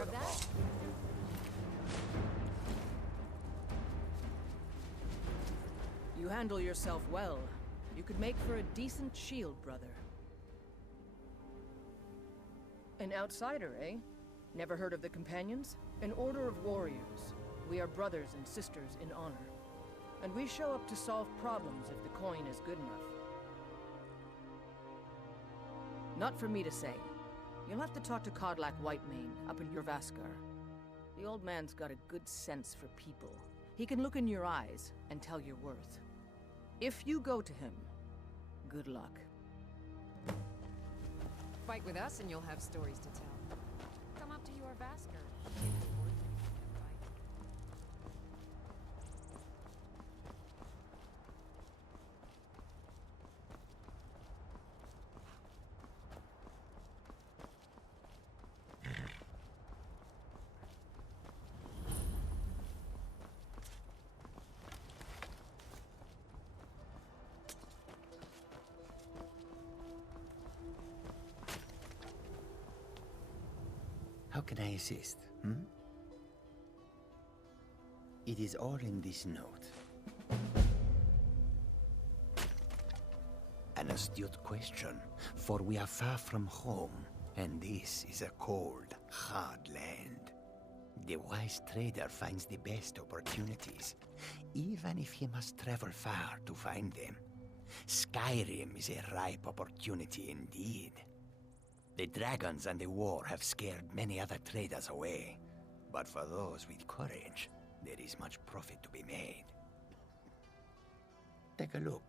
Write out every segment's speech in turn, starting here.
care of that? You handle yourself well. You could make for a decent shield, brother. An outsider, eh? Never heard of the Companions? An order of warriors. We are brothers and sisters in honor. And we show up to solve problems if the coin is good enough. Not for me to say. You'll have to talk to Kodlak Whitemane up in Jorvaskar. The old man's got a good sense for people. He can look in your eyes and tell your worth. If you go to him, good luck. Fight with us and you'll have stories to tell. Come up to your Vasker. How can I assist, hmm? It is all in this note. An astute question, for we are far from home, and this is a cold, hard land. The wise trader finds the best opportunities, even if he must travel far to find them. Skyrim is a ripe opportunity indeed. The dragons and the war have scared many other traders away, but for those with courage, there is much profit to be made. Take a look.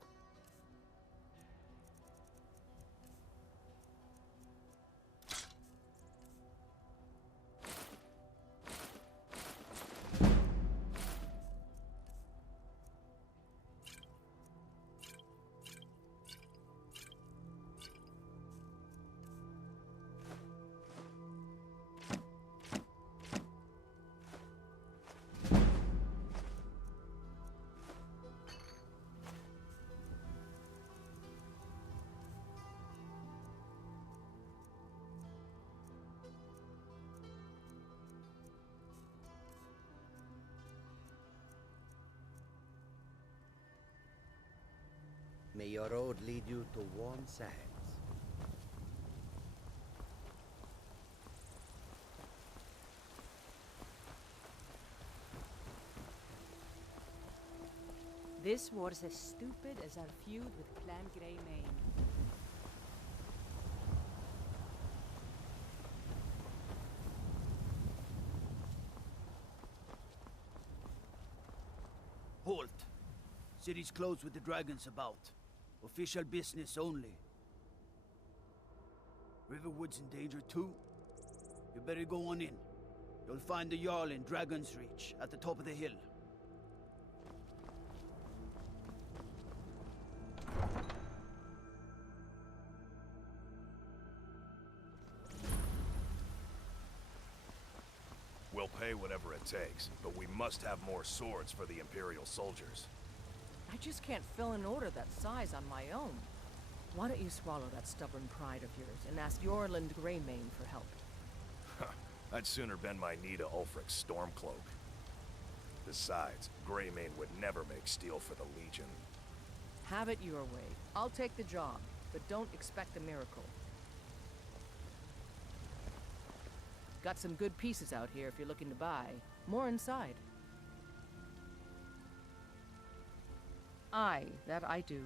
May your road lead you to warm sands. This war's as stupid as our feud with Clan Greymane. Halt! City's closed with the dragons about. Official business only. Riverwood's in danger too? You better go on in. You'll find the Jarl in Dragon's Reach, at the top of the hill. We'll pay whatever it takes, but we must have more swords for the Imperial soldiers. I just can't fill an order that size on my own. Why don't you swallow that stubborn pride of yours and ask Yorland Greymane for help? I'd sooner bend my knee to Ulfric's Stormcloak. Besides, Greymane would never make steel for the Legion. Have it your way. I'll take the job, but don't expect a miracle. Got some good pieces out here if you're looking to buy. More inside. Aye, that I do.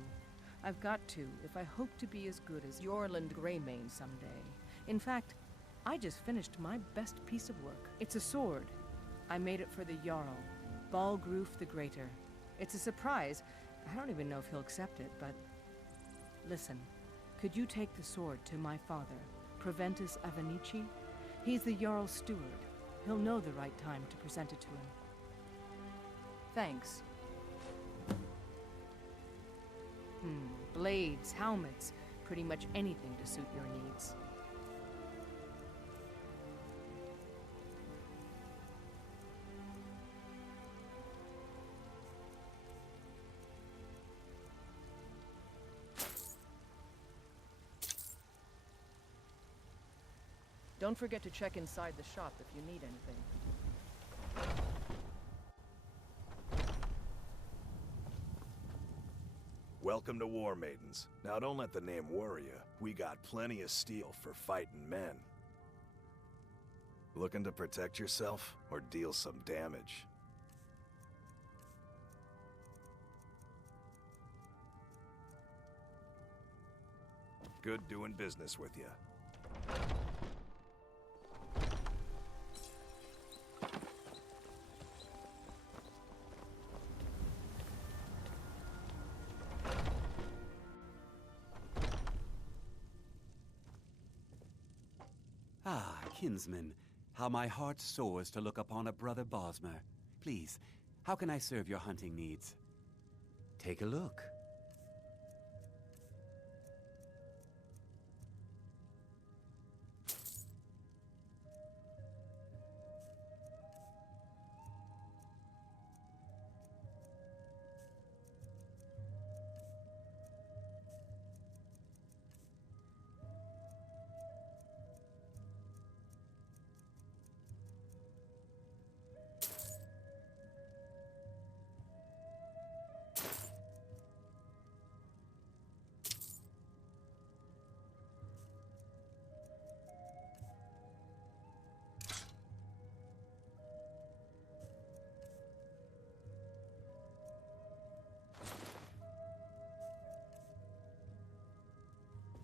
I've got to, if I hope to be as good as Yorland Greymane someday. In fact, I just finished my best piece of work. It's a sword. I made it for the Jarl, Balgruf the Greater. It's a surprise. I don't even know if he'll accept it, but... Listen, could you take the sword to my father, Proventus Avenici? He's the Jarl's steward. He'll know the right time to present it to him. Thanks. Blades, helmets, pretty much anything to suit your needs. Don't forget to check inside the shop if you need anything. Welcome to War Maidens. Now don't let the name worry you. We got plenty of steel for fighting men. Looking to protect yourself or deal some damage? Good doing business with you. Ah, kinsman, how my heart soars to look upon a brother Bosmer. Please, how can I serve your hunting needs? Take a look.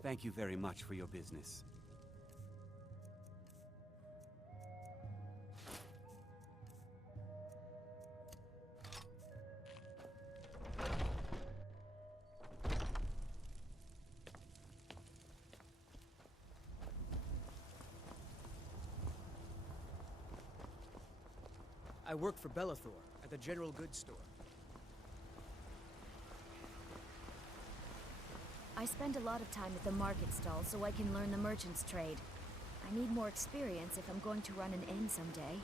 Thank you very much for your business. I work for Bellathor at the general goods store. I spend a lot of time at the market stall so I can learn the merchant's trade. I need more experience if I'm going to run an inn someday.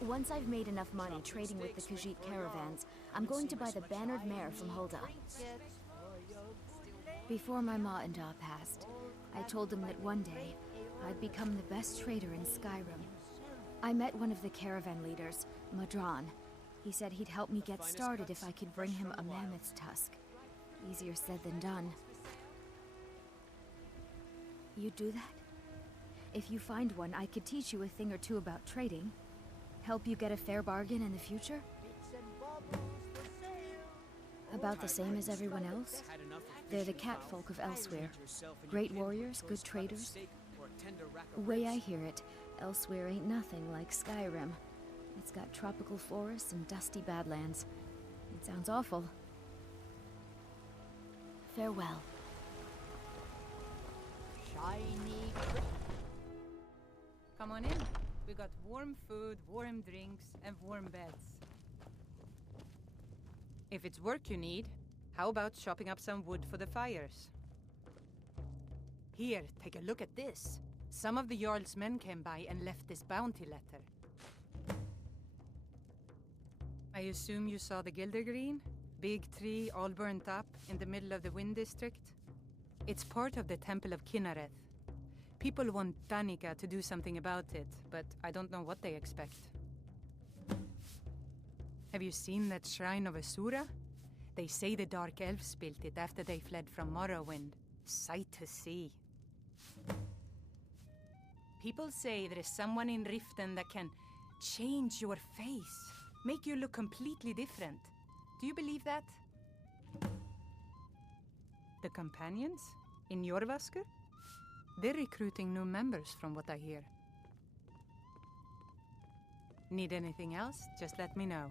Once I've made enough money trading with the Khajiit caravans, I'm going to buy the bannered mare from Hulda. Before my ma and Da passed, I told them that one day, I'd become the best trader in Skyrim. I met one of the caravan leaders, Madran. He said he'd help me get started if I could bring him a mammoth's tusk. Easier said than done. You'd do that? If you find one, I could teach you a thing or two about trading. Help you get a fair bargain in the future? About the same as everyone else? They're the catfolk of Elsewhere. Great warriors, good traders. Way I hear it, Elsewhere ain't nothing like Skyrim. It's got tropical forests and dusty badlands. It sounds awful. Farewell. Shiny. Come on in. We got warm food, warm drinks, and warm beds. If it's work you need, how about chopping up some wood for the fires? Here, take a look at this. Some of the Jarl's men came by and left this bounty letter. I assume you saw the Gildergreen? Big tree, all burnt up, in the middle of the Wind District? It's part of the Temple of Kinnareth. People want Danica to do something about it, but I don't know what they expect. Have you seen that Shrine of Asura? They say the Dark Elves built it after they fled from Morrowind. Sight to see. People say there is someone in Riften that can change your face, make you look completely different. Do you believe that? The companions? In Jorvaskr? They're recruiting new members from what I hear. Need anything else? Just let me know.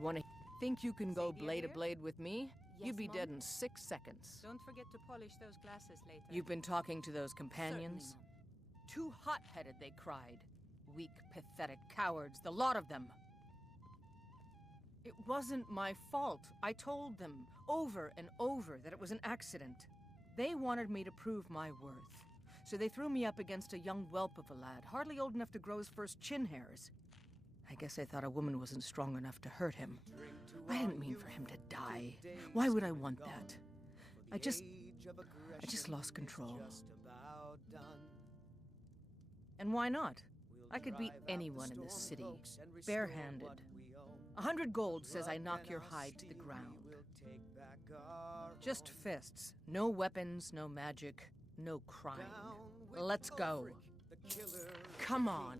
Wanna think you can go Sadie blade to here? blade with me? Yes, You'd be Mom? dead in 6 seconds. Don't forget to polish those glasses later. You've been talking to those companions? Certainly, Too hot-headed, they cried. Weak, pathetic cowards, the lot of them. It wasn't my fault. I told them, over and over, that it was an accident. They wanted me to prove my worth. So they threw me up against a young whelp of a lad, hardly old enough to grow his first chin hairs. I guess I thought a woman wasn't strong enough to hurt him. I didn't mean for him to die. Why would I want that? I just lost control. And why not? I could beat anyone in this city, barehanded. 100 gold says I knock your hide to the ground. Just fists. No weapons, no magic, no crying. Let's go. Come on.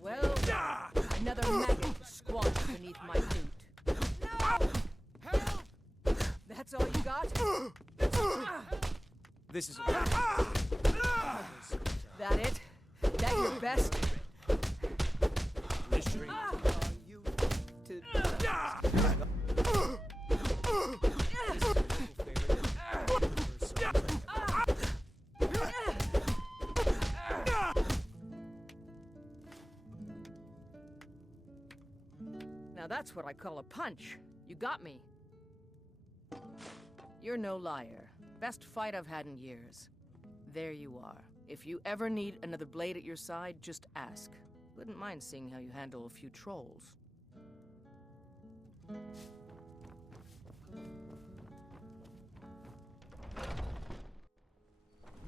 Well, another maggot squashed beneath my boot. Help! That's all you got? This is That it? That your best? Now that's what I call a punch. You got me. You're no liar. Best fight I've had in years. There you are. If you ever need another blade at your side, just ask. Wouldn't mind seeing how you handle a few trolls.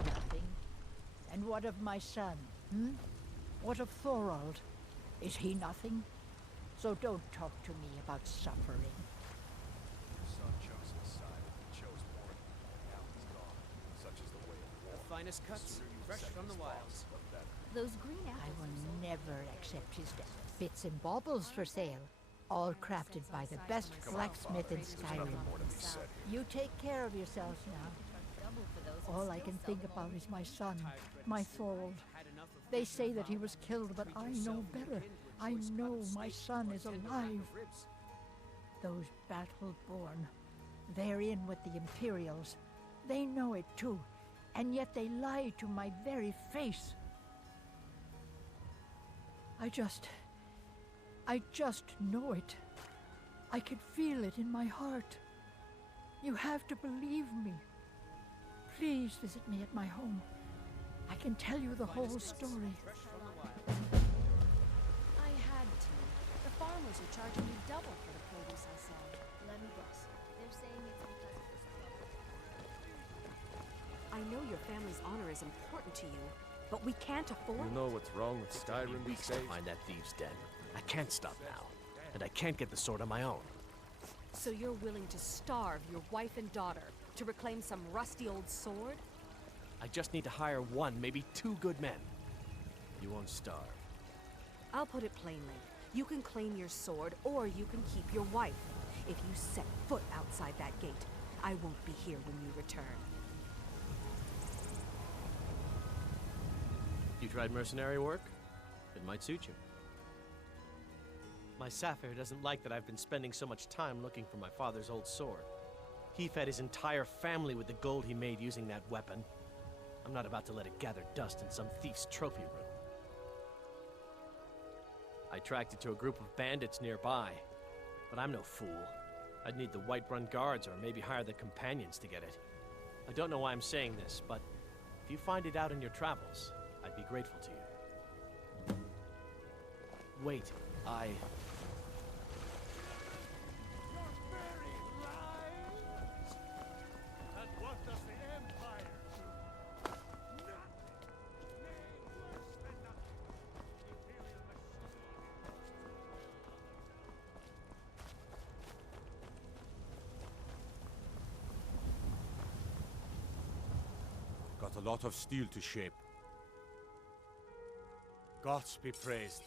Nothing. And what of my son, What of Thorold? Is he nothing? So don't talk to me about suffering. Your son chose his side, and he chose war. Now he's gone. Such is the way of war. the finest cuts, fresh from the wilds. Those green apples. I will never accept his death. Bits and baubles for sale. All crafted by the best blacksmith in Skyrim. You take care of yourselves now. All I can think about is my son, my Thorold. They say that he was killed, but I know better. I know my son is alive. Those battle-born, they're in with the Imperials. They know it too, and yet they lie to my very face. I just know it. I can feel it in my heart. You have to believe me. Please visit me at my home. I can tell you the whole story. I had to. The farmers are charging me double for the produce I sell. Let me guess. They're saying it's because of this club. I know your family's honor is important to you, but we can't afford You know what's wrong with Skyrim these days? Find that thieves' den. I can't stop now, and I can't get the sword on my own. So you're willing to starve your wife and daughter to reclaim some rusty old sword? I just need to hire one, maybe two good men. You won't starve. I'll put it plainly. You can claim your sword, or you can keep your wife. If you set foot outside that gate, I won't be here when you return. You tried mercenary work? It might suit you. My Sapphire doesn't like that I've been spending so much time looking for my father's old sword. He fed his entire family with the gold he made using that weapon. I'm not about to let it gather dust in some thief's trophy room. I tracked it to a group of bandits nearby, but I'm no fool. I'd need the Whiterun guards or maybe hire the companions to get it. I don't know why I'm saying this, but if you find it out in your travels, I'd be grateful to you. Wait, Got a lot of steel to shape. Gods be praised.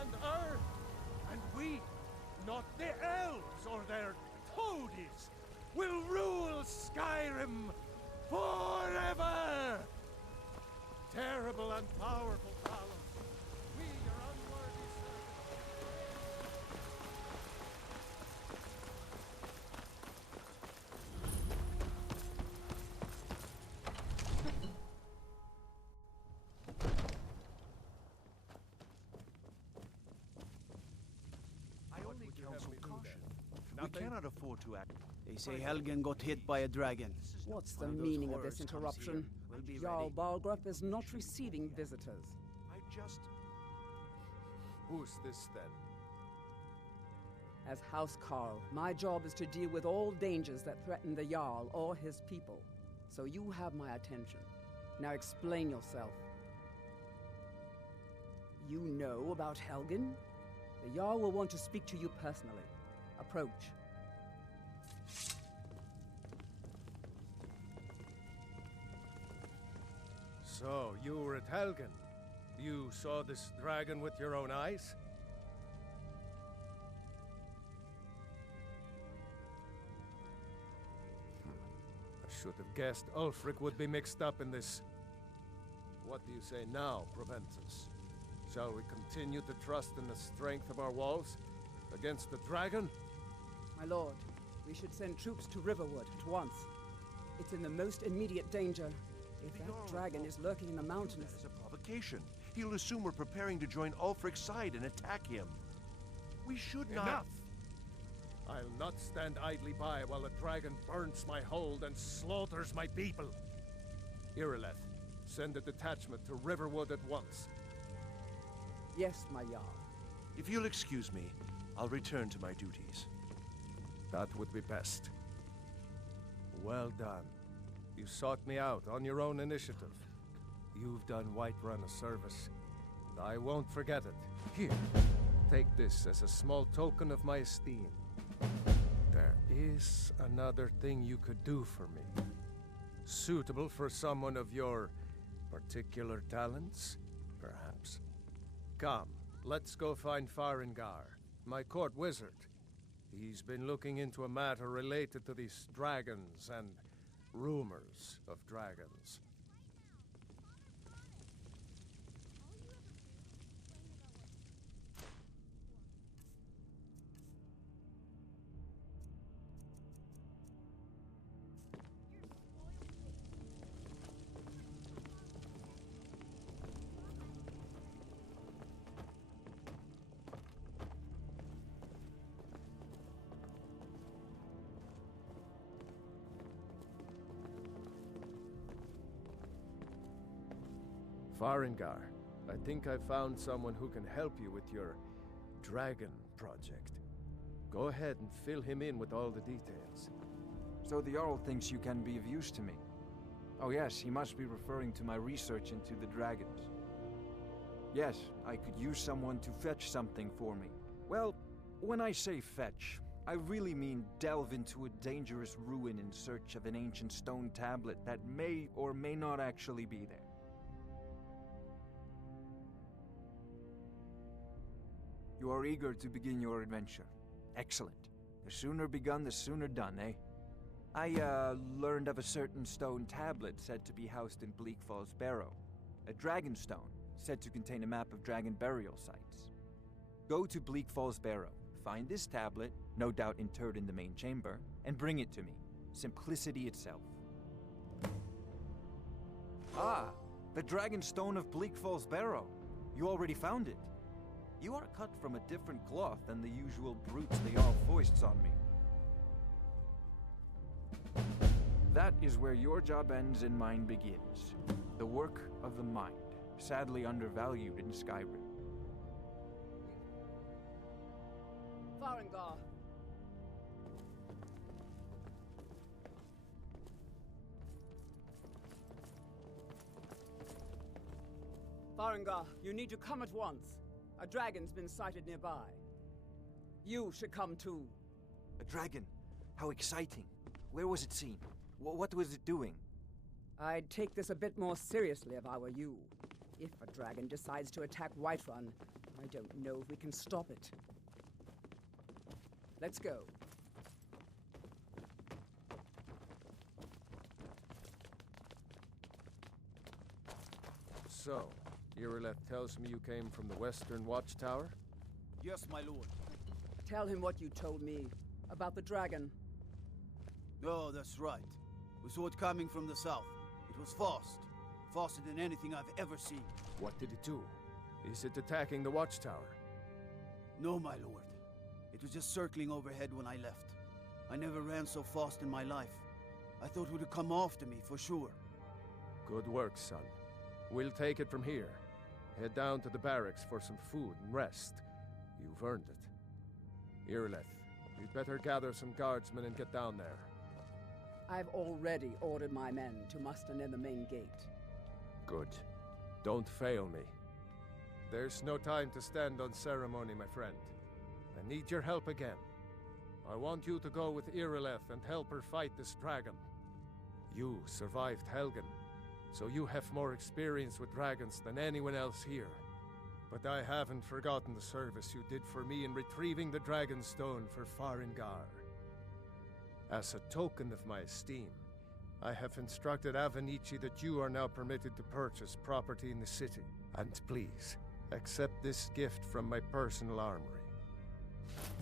And earth, and we, not the elves or their toadies, will rule Skyrim forever! Terrible and powerful Talos, we are unworthy We cannot afford to act. They say Helgen got hit by a dragon. What's the meaning of this interruption? Jarl Balgrup is not receiving visitors. I just... Who's this, then? As House Carl, my job is to deal with all dangers that threaten the Jarl or his people. So you have my attention. Now explain yourself. You know about Helgen? The Jarl will want to speak to you personally. Approach. So, you were at Helgen. You saw this dragon with your own eyes? I should have guessed Ulfric would be mixed up in this. What do you say now, Proventus? Shall we continue to trust in the strength of our walls against the dragon? My lord, we should send troops to Riverwood at once. It's in the most immediate danger. If that dragon is lurking in the mountains... As a provocation. He'll assume we're preparing to join Ulfric's side and attack him. We should not... Enough! I'll not stand idly by while the dragon burns my hold and slaughters my people. Irileth, send a detachment to Riverwood at once. Yes, my Jarl. If you'll excuse me, I'll return to my duties. That would be best. Well done. You sought me out on your own initiative. You've done Whiterun a service, and I won't forget it. Here, take this as a small token of my esteem. There is another thing you could do for me. Suitable for someone of your particular talents, perhaps. Come, let's go find Farengar, my court wizard. He's been looking into a matter related to these dragons and rumors of dragons. Farengar, I think I found someone who can help you with your dragon project. Go ahead and fill him in with all the details. So the Jarl thinks you can be of use to me. Oh yes, he must be referring to my research into the dragons. Yes, I could use someone to fetch something for me. Well, when I say fetch, I really mean delve into a dangerous ruin in search of an ancient stone tablet that may or may not actually be there. You are eager to begin your adventure. Excellent. The sooner begun, the sooner done, eh? I, learned of a certain stone tablet said to be housed in Bleak Falls Barrow. A dragon stone, said to contain a map of dragon burial sites. Go to Bleak Falls Barrow, find this tablet, no doubt interred in the main chamber, and bring it to me. Simplicity itself. Ah, the dragon stone of Bleak Falls Barrow. You already found it. You are cut from a different cloth than the usual brutes the Jarl foists on me. That is where your job ends and mine begins. The work of the mind, sadly undervalued in Skyrim. Farengar! Farengar, you need to come at once. A dragon's been sighted nearby. You should come too. A dragon? How exciting. Where was it seen? What was it doing? I'd take this a bit more seriously if I were you. If a dragon decides to attack Whiterun, I don't know if we can stop it. Let's go. So, Irileth tells me you came from the Western Watchtower? Yes, my lord. Tell him what you told me about the dragon. No, that's right. We saw it coming from the south. It was fast. Faster than anything I've ever seen. What did it do? Is it attacking the Watchtower? No, my lord. It was just circling overhead when I left. I never ran so fast in my life. I thought it would come after me, for sure. Good work, son. We'll take it from here. Head down to the barracks for some food and rest. You've earned it. Irileth, you'd better gather some guardsmen and get down there. I've already ordered my men to muster near the main gate. Good. Don't fail me. There's no time to stand on ceremony, my friend. I need your help again. I want you to go with Irileth and help her fight this dragon. You survived Helgen, so you have more experience with dragons than anyone else here. But I haven't forgotten the service you did for me in retrieving the Dragon Stone for Farengar. As a token of my esteem, I have instructed Avenici that you are now permitted to purchase property in the city. And please, accept this gift from my personal armory.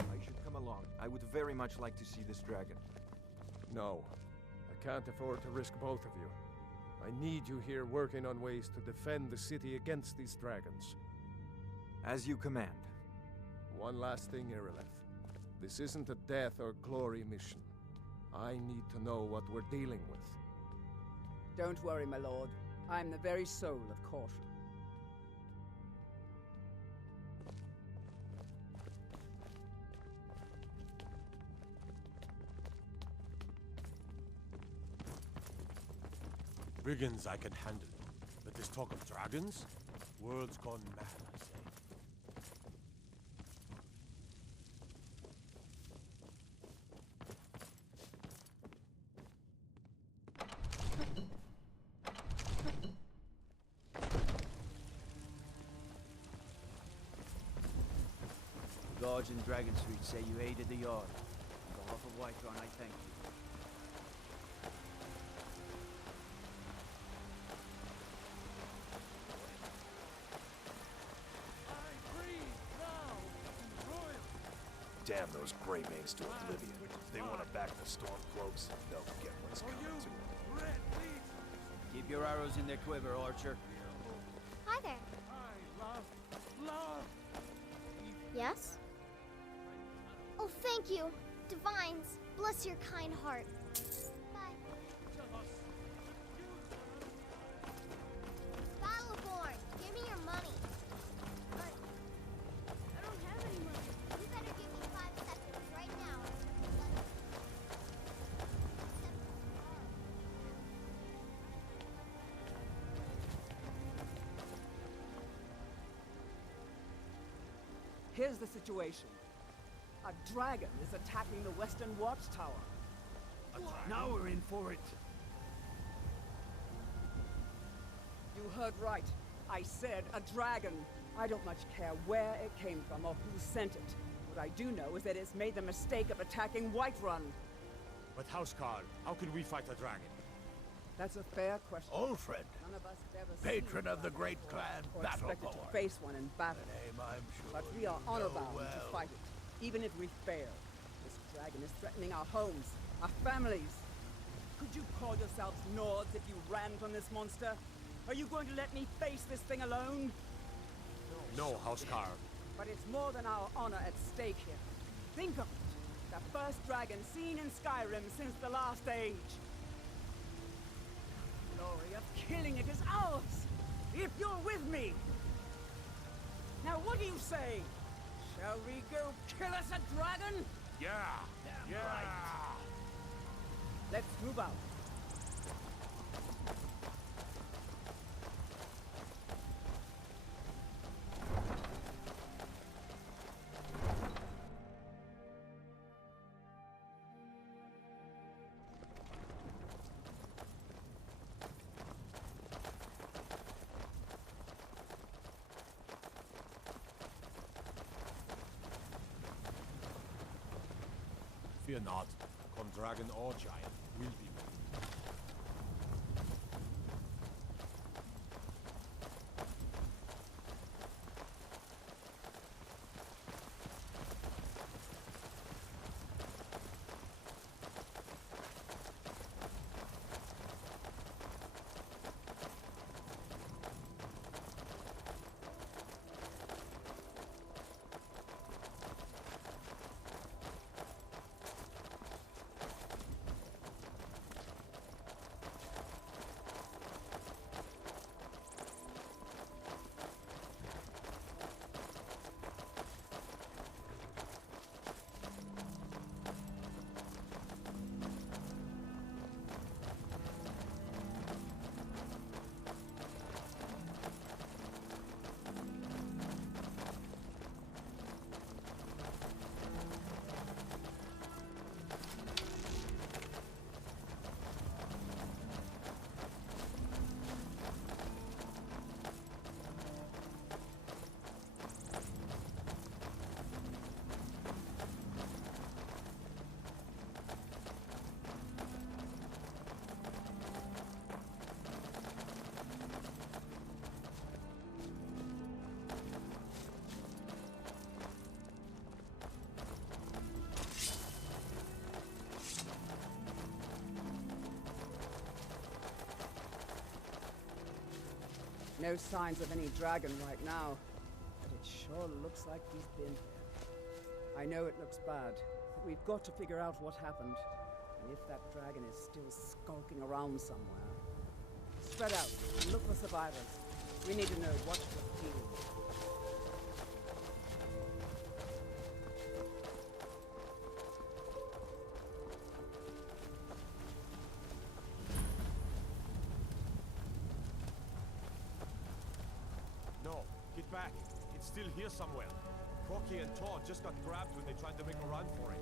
I should come along. I would very much like to see this dragon. No, I can't afford to risk both of you. I need you here working on ways to defend the city against these dragons. As you command. One last thing, Irileth. This isn't a death or glory mission. I need to know what we're dealing with. Don't worry, my lord. I'm the very soul of caution. Brigands I can handle, but this talk of dragons? World's gone mad, I say. The guards in Dragon Street say you aided the Yard. On behalf of Whiterun, I thank you. Damn those Greymanes to oblivion. They want to back the Stormcloaks, they'll get what's coming to them. Keep your arrows in their quiver, Archer. Hi there. Yes? Oh, thank you. Divines, bless your kind heart. Bye. Battleborn, give me your money. But I don't have any money. You better give me 5 seconds right now. Here's the situation. A dragon is attacking the Western Watchtower. Now we're in for it. You heard right. I said a dragon. I don't much care where it came from or who sent it. What I do know is that it's made the mistake of attacking Whiterun. But Housecarl, how can we fight a dragon? That's a fair question. Alfred, None of us have ever patron seen of the great clan or expected to Battleborn. face one in battle. Name I'm sure But we are you honor-bound know to well. fight it, even if we fail. This dragon is threatening our homes, our families. Could you call yourselves Nords if you ran from this monster? Are you going to let me face this thing alone? No, Housecarl. But it's more than our honor at stake here. Think of it. The first dragon seen in Skyrim since the last age. The glory of killing it is ours, if you're with me. Now what do you say? Shall we go kill us a dragon? Yeah! Yeah! Let's move out. Fear not. Come dragon or giant, we'll be with you. No signs of any dragon right now, but it sure looks like he's been here. I know it looks bad, but we've got to figure out what happened, and if that dragon is still skulking around somewhere. Spread out and look for survivors. We need to know what we're dealing with. No, get back. It's still here somewhere. Crocky and Todd just got grabbed when they tried to make a run for it.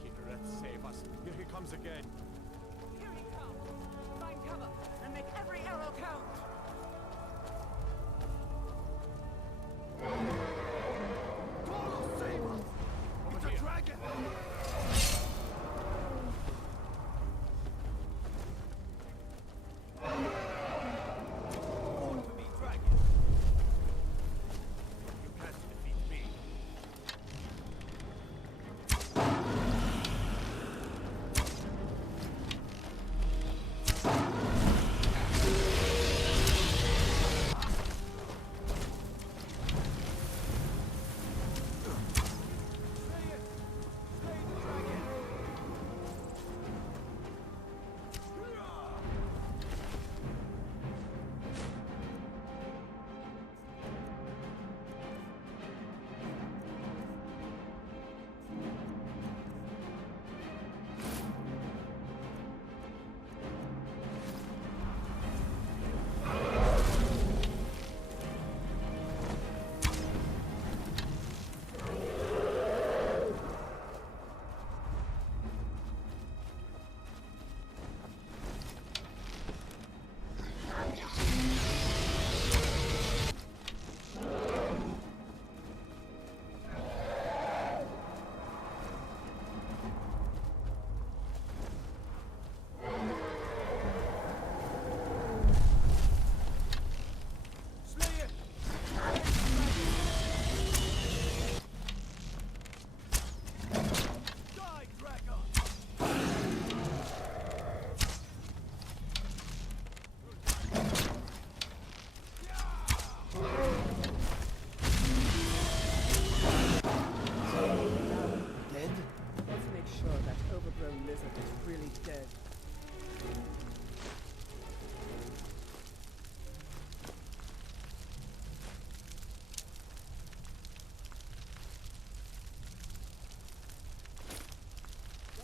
Kinnereth, save us. Here he comes again. Here he comes! Find cover and make every arrow count! Tolo, save us! It's a dragon!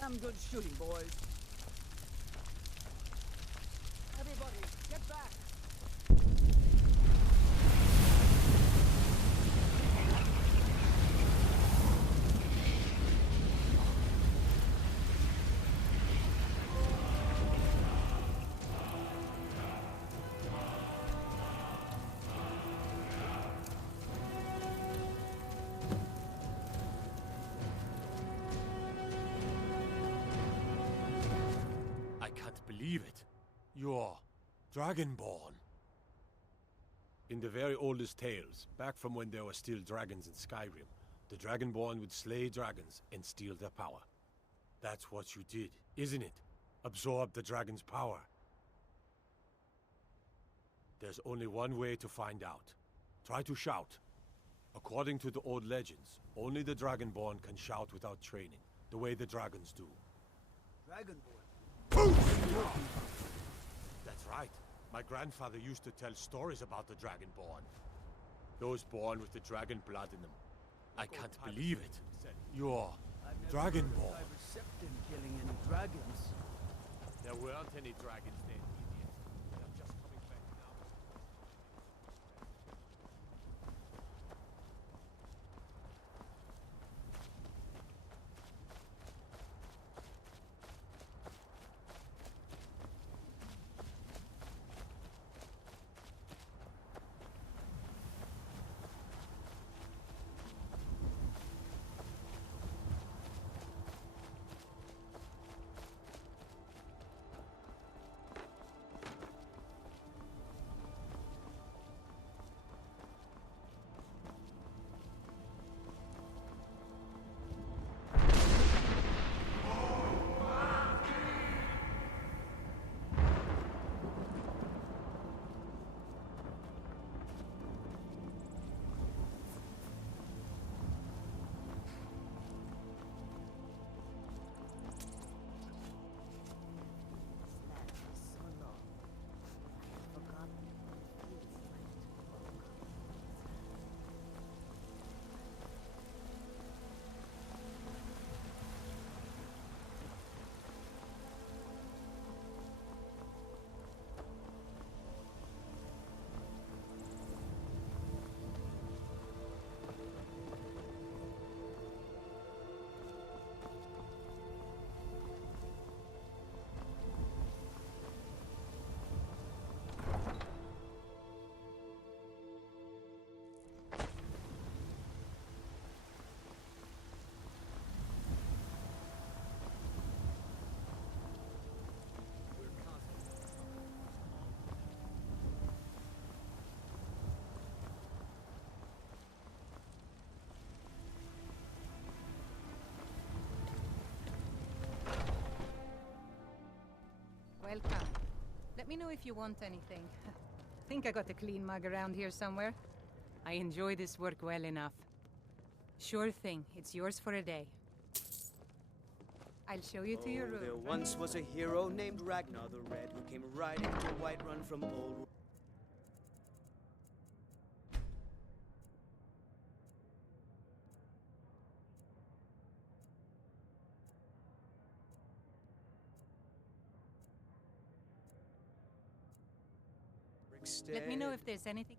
Damn good shooting, boys. Everybody, get back! Believe it. You're Dragonborn. In the very oldest tales, back from when there were still dragons in Skyrim, the Dragonborn would slay dragons and steal their power. That's what you did, isn't it? Absorb the dragon's power. There's only one way to find out. Try to shout. According to the old legends, only the Dragonborn can shout without training, the way the dragons do. Dragonborn? That's right. My grandfather used to tell stories about the Dragonborn. Those born with the dragon blood in them. I can't believe it. You're Dragonborn. I've accepted killing any dragons. There weren't any dragons then, idiot. They're just coming back now. Welcome. Let me know if you want anything. Think I got a clean mug around here somewhere. I enjoy this work well enough. Sure thing. It's yours for a day. I'll show you to your room. There once was a hero named Ragnar the Red who came riding to Whiterun from old... Let me know if there's anything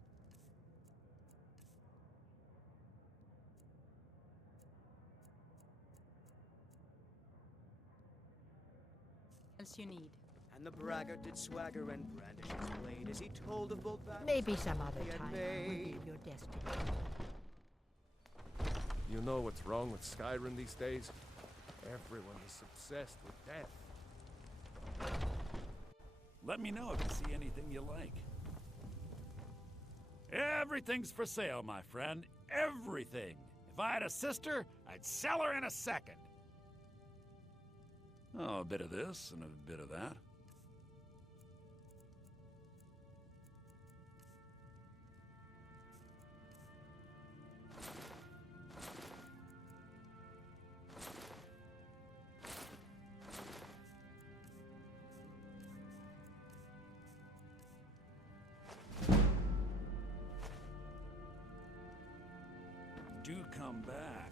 else you need. And the braggart did swagger and brandish his blade as he told of bold battles. Maybe some other he had time. made. We'll leave your destiny. You know what's wrong with Skyrim these days? Everyone is obsessed with death. Let me know if you see anything you like. Everything's for sale, my friend. Everything. If I had a sister, I'd sell her in a second. Oh, a bit of this and a bit of that. Do come back.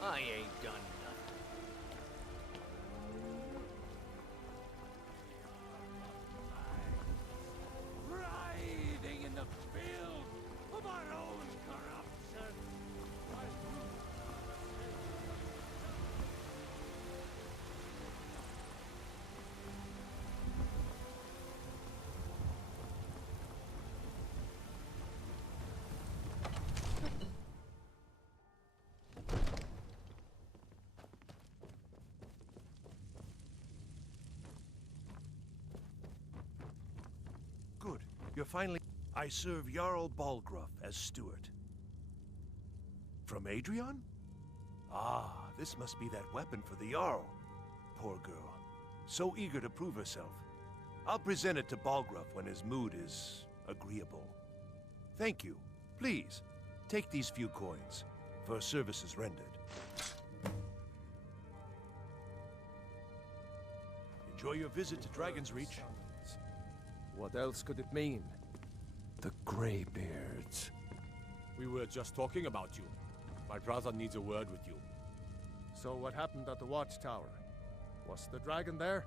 I ain't done nothing. Writhing in the field of our own corruption. Good. You're finally... I serve Jarl Balgruuf as steward. From Adrian? Ah, this must be that weapon for the Jarl. Poor girl. So eager to prove herself. I'll present it to Balgruuf when his mood is agreeable. Thank you. Please, take these few coins for services rendered. Enjoy your visit to Dragon's Reach. What else could it mean? The Greybeards. We were just talking about you. My brother needs a word with you. So what happened at the watchtower? Was the dragon there?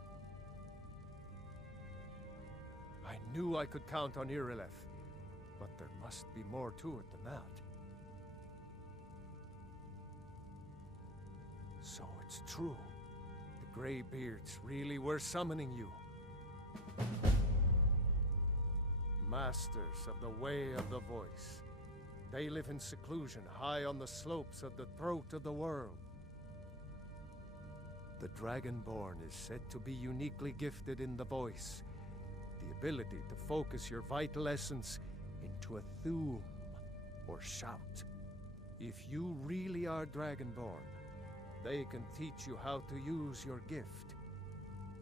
I knew I could count on Irileth, but there must be more to it than that. So it's true. The Greybeards really were summoning you. Masters of the Way of the Voice. They live in seclusion high on the slopes of the throat of the world. The Dragonborn is said to be uniquely gifted in the voice, the ability to focus your vital essence into a thume or shout. If you really are Dragonborn, they can teach you how to use your gift.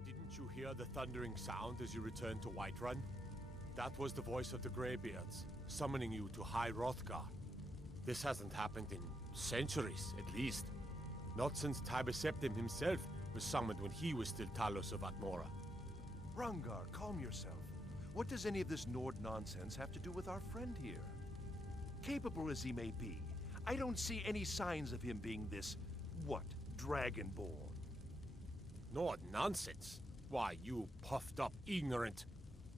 Didn't you hear the thundering sound as you returned to Whiterun? That was the voice of the Greybeards, summoning you to High Hrothgar. This hasn't happened in centuries, at least. Not since Tiber Septim himself was summoned when he was still Talos of Atmora. Rungar, calm yourself. What does any of this Nord nonsense have to do with our friend here? Capable as he may be, I don't see any signs of him being this, Dragonborn. Nord nonsense? Why, you puffed up ignorant.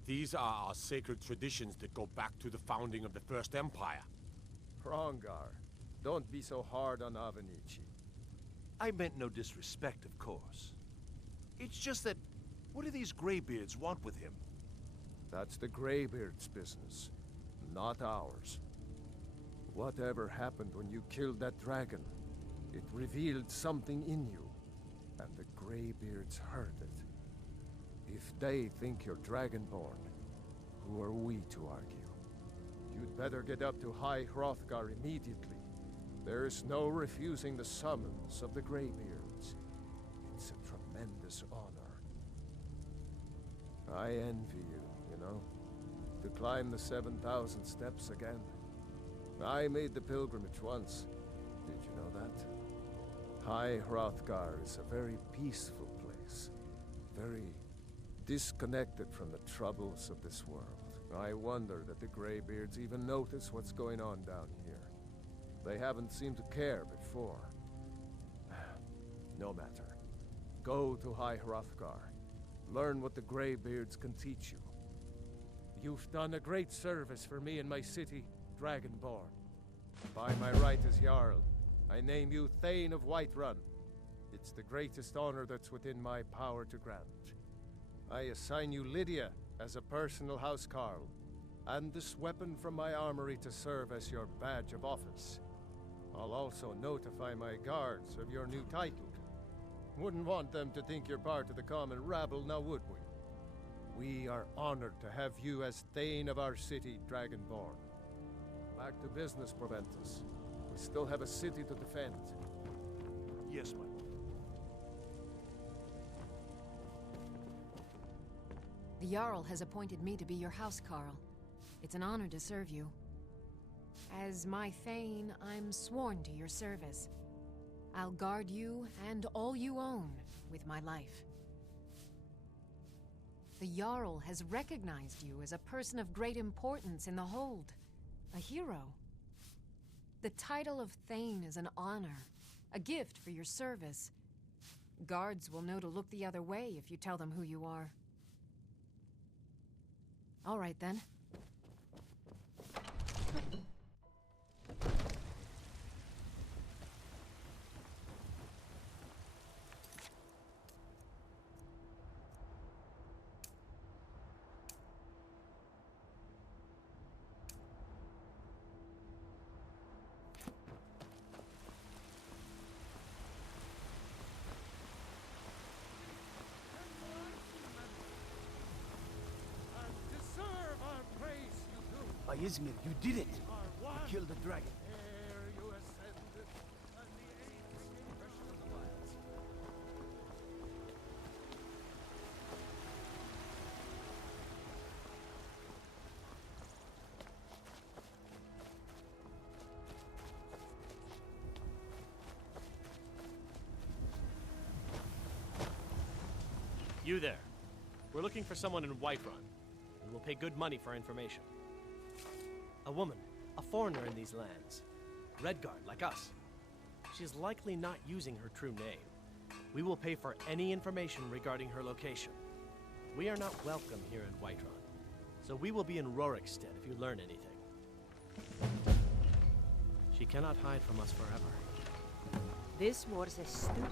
These are our sacred traditions that go back to the founding of the First Empire. Hrongar, don't be so hard on Avenici. I meant no disrespect, of course. It's just that, what do these Greybeards want with him? That's the Greybeards' business, not ours. Whatever happened when you killed that dragon, it revealed something in you, and the Greybeards heard it. If they think you're Dragonborn, who are we to argue? You'd better get up to High Hrothgar immediately. There is no refusing the summons of the Greybeards. It's a tremendous honor. I envy you, you know, to climb the 7,000 steps again. I made the pilgrimage once. Did you know that? High Hrothgar is a very peaceful place. Very disconnected from the troubles of this world. I wonder that the Greybeards even notice what's going on down here. They haven't seemed to care before. No matter. Go to High Hrothgar. Learn what the Greybeards can teach you. You've done a great service for me and my city, Dragonborn. By my right as Jarl, I name you Thane of Whiterun. It's the greatest honor that's within my power to grant. I assign you Lydia as a personal housecarl, and this weapon from my armory to serve as your badge of office. I'll also notify my guards of your new title. Wouldn't want them to think you're part of the common rabble, now would we? We are honored to have you as Thane of our city, Dragonborn. Back to business, Proventus. We still have a city to defend. Yes, my lord. The Jarl has appointed me to be your housecarl. It's an honor to serve you. As my Thane, I'm sworn to your service. I'll guard you and all you own with my life. The Jarl has recognized you as a person of great importance in the Hold, a hero. The title of Thane is an honor, a gift for your service. Guards will know to look the other way if you tell them who you are. All right, then. By Izmir, you did it! You killed the dragon. You there. We're looking for someone in Whiterun. We will pay good money for information. A woman, a foreigner in these lands. Redguard, like us. She is likely not using her true name. We will pay for any information regarding her location. We are not welcome here in Whiterun, so we will be in Rorikstead if you learn anything. She cannot hide from us forever. This was a stupid...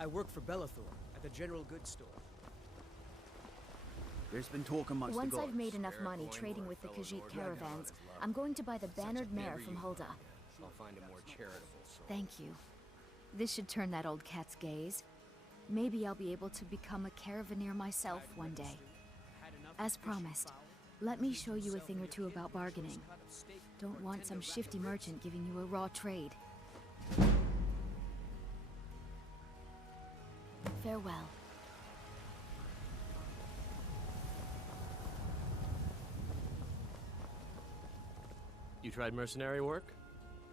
I work for Bellathor at the general goods store. There's been talk amongst Once the gods. I've made enough money trading with the Khajiit caravans, I'm going to buy the bannered mare from Hulda. I'll find a more charitable soul. Thank you. This should turn that old cat's gaze. Maybe I'll be able to become a caravaneer myself one day. As promised, let me show you a thing or two about bargaining. Don't want some shifty merchant giving you a raw trade. Farewell. You tried mercenary work?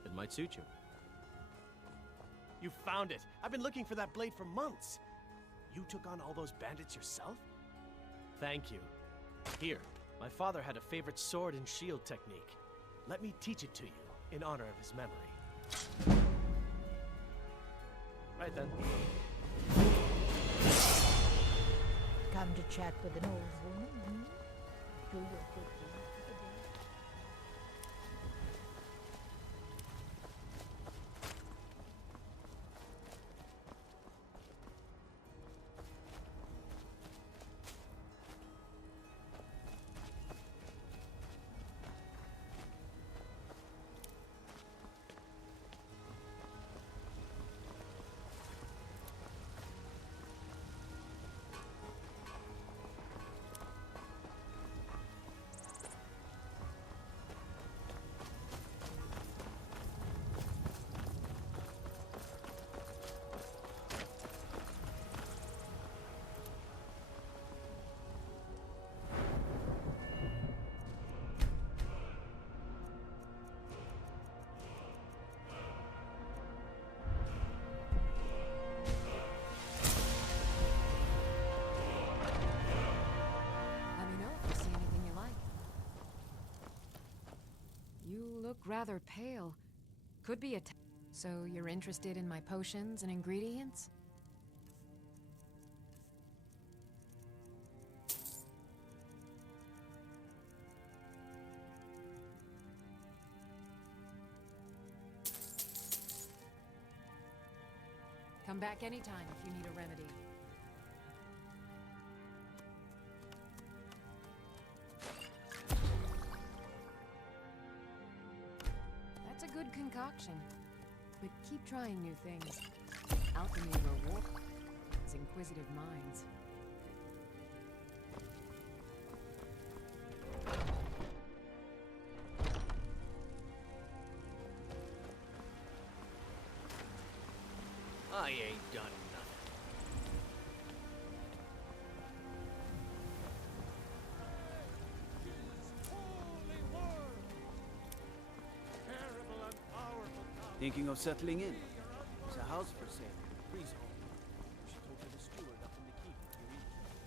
It might suit you. You found it! I've been looking for that blade for months! You took on all those bandits yourself? Thank you. Here, my father had a favorite sword and shield technique. Let me teach it to you, in honor of his memory. Right then. Come to chat with an old woman, hmm? Do your good deed for the day. rather pale. Could be a so you're interested in my potions and ingredients? Come back anytime if you need a remedy. That's a good concoction. But keep trying new things. Alchemy rewards inquisitive minds. I ain't done nothing. Thinking of settling in? There's a house for sale. Freehold. You should talk to the steward up in the keep if you're interested.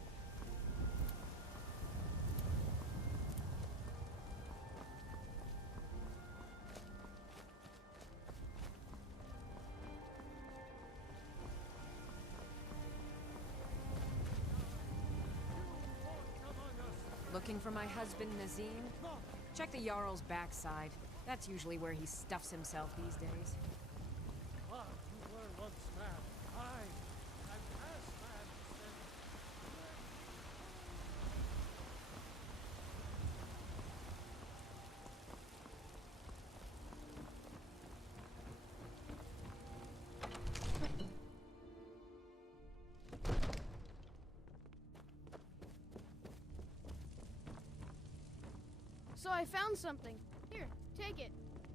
Looking for my husband, Nazim? Check the Jarl's backside. That's usually where he stuffs himself these days. Ah, you were once mad. I'm as mad So I found something. Here, take it.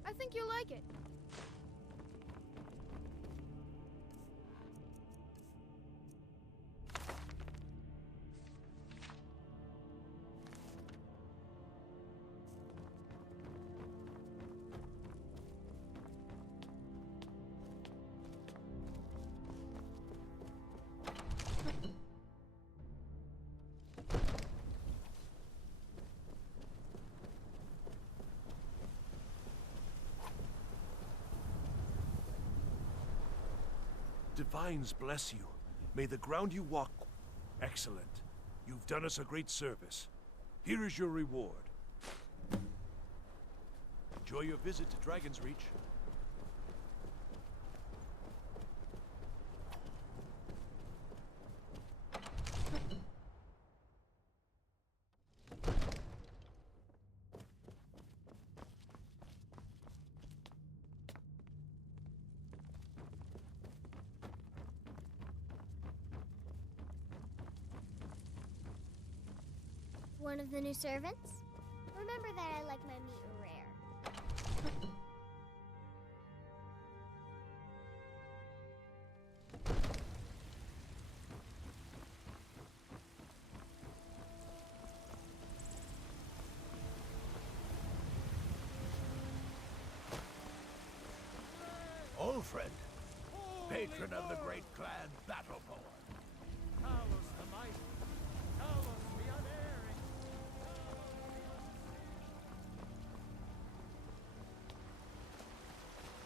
I think you'll like it. Divines bless you. May the ground you walk... Excellent. You've done us a great service. Here is your reward. Enjoy your visit to Dragon's Reach. One of the new servants? Remember that I like my meat rare. Ulfred, patron of the great clan Battleborn. Talos the mighty, Talos the unerring.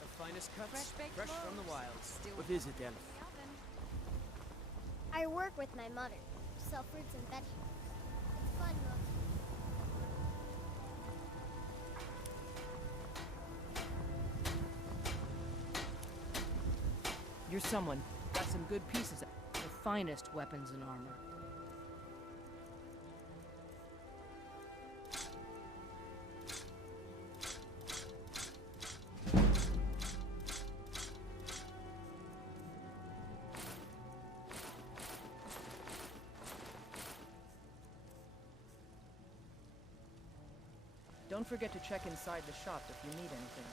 The finest cuts, Fresh-baked fresh from loaves. the wilds. Still What is it, Elf? I work with my mother, sell fruits and vegetables. It's fun mostly. You're someone. Got some good pieces. The finest weapons and armor. Don't forget to check inside the shop if you need anything.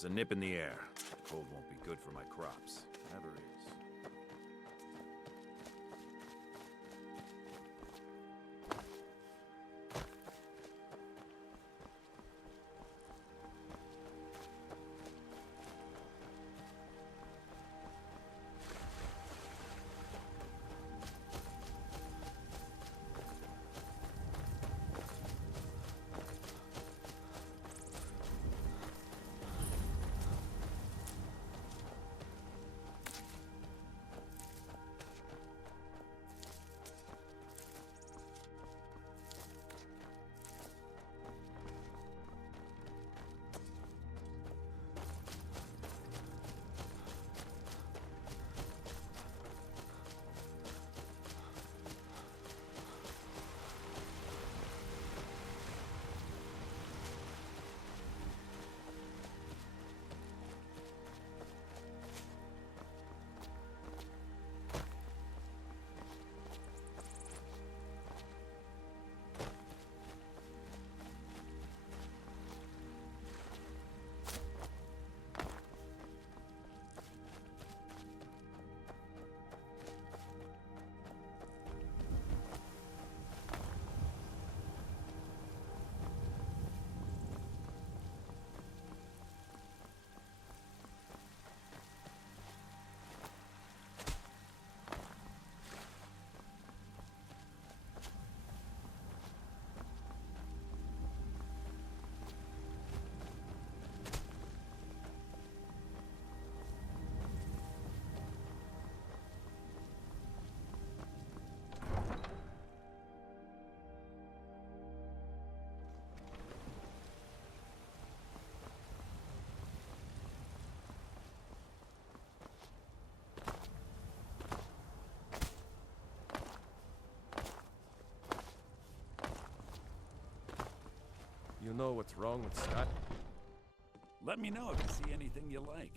There's a nip in the air. The cold won't be good for my crops. Never is. You know what's wrong with Scott? Let me know if you see anything you like.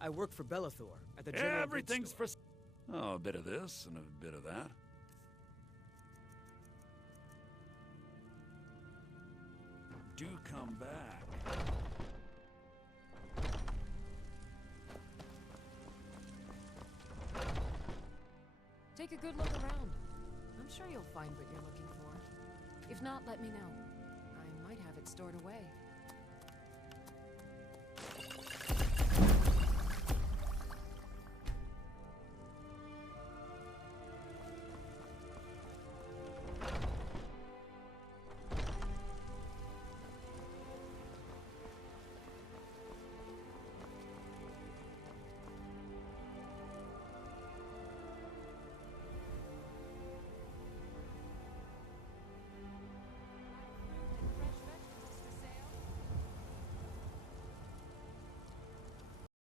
I work for Bellathor at the General Everything's Goods for... Oh, a bit of this and a bit of that. Do come back. Take a good look around. I'm sure you'll find what you're looking for. If not, let me know. I might have it stored away.